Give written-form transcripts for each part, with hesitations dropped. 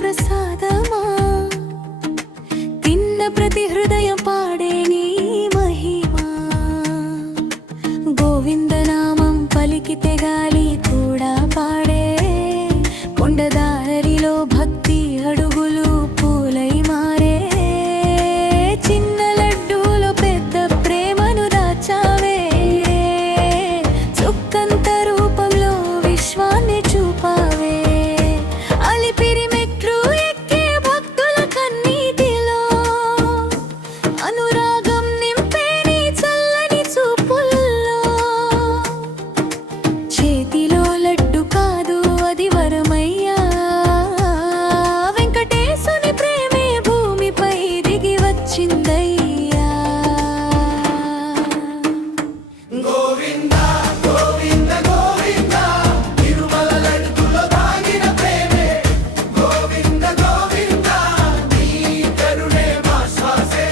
ప్రసాదమా తిన్న ప్రతి హృదయం పాడే నీ మహిమా గోవిందనామం పలికితే గాలి కూడా పాడే కొండదారిలో భక్తి అడుగులు పూలై మారే చిన్న లడ్డూలో పెద్ద ప్రేమను దాచావే చుక్కంత రూపంలో విశ్వాన్ని చూపావే అలిపిరి మెట్లు ఎక్కే భక్తుల కన్నీటిలో అనురాగం నింపే నీ చల్లని చూపుల్లో చేతిలో లడ్డు కాదు అది వరమయ్యా వెంకటేశుని ప్రేమే భూమిపై దిగి వచ్చిందయ్యా గోవింద గోవింద గోవింద తిరుమల లడ్డులో దాగిన ప్రేమే గోవింద గోవింద నీ కరుణే మా శ్వాసే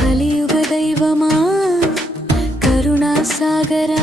కలియుగ దైవమా కరుణా సాగరా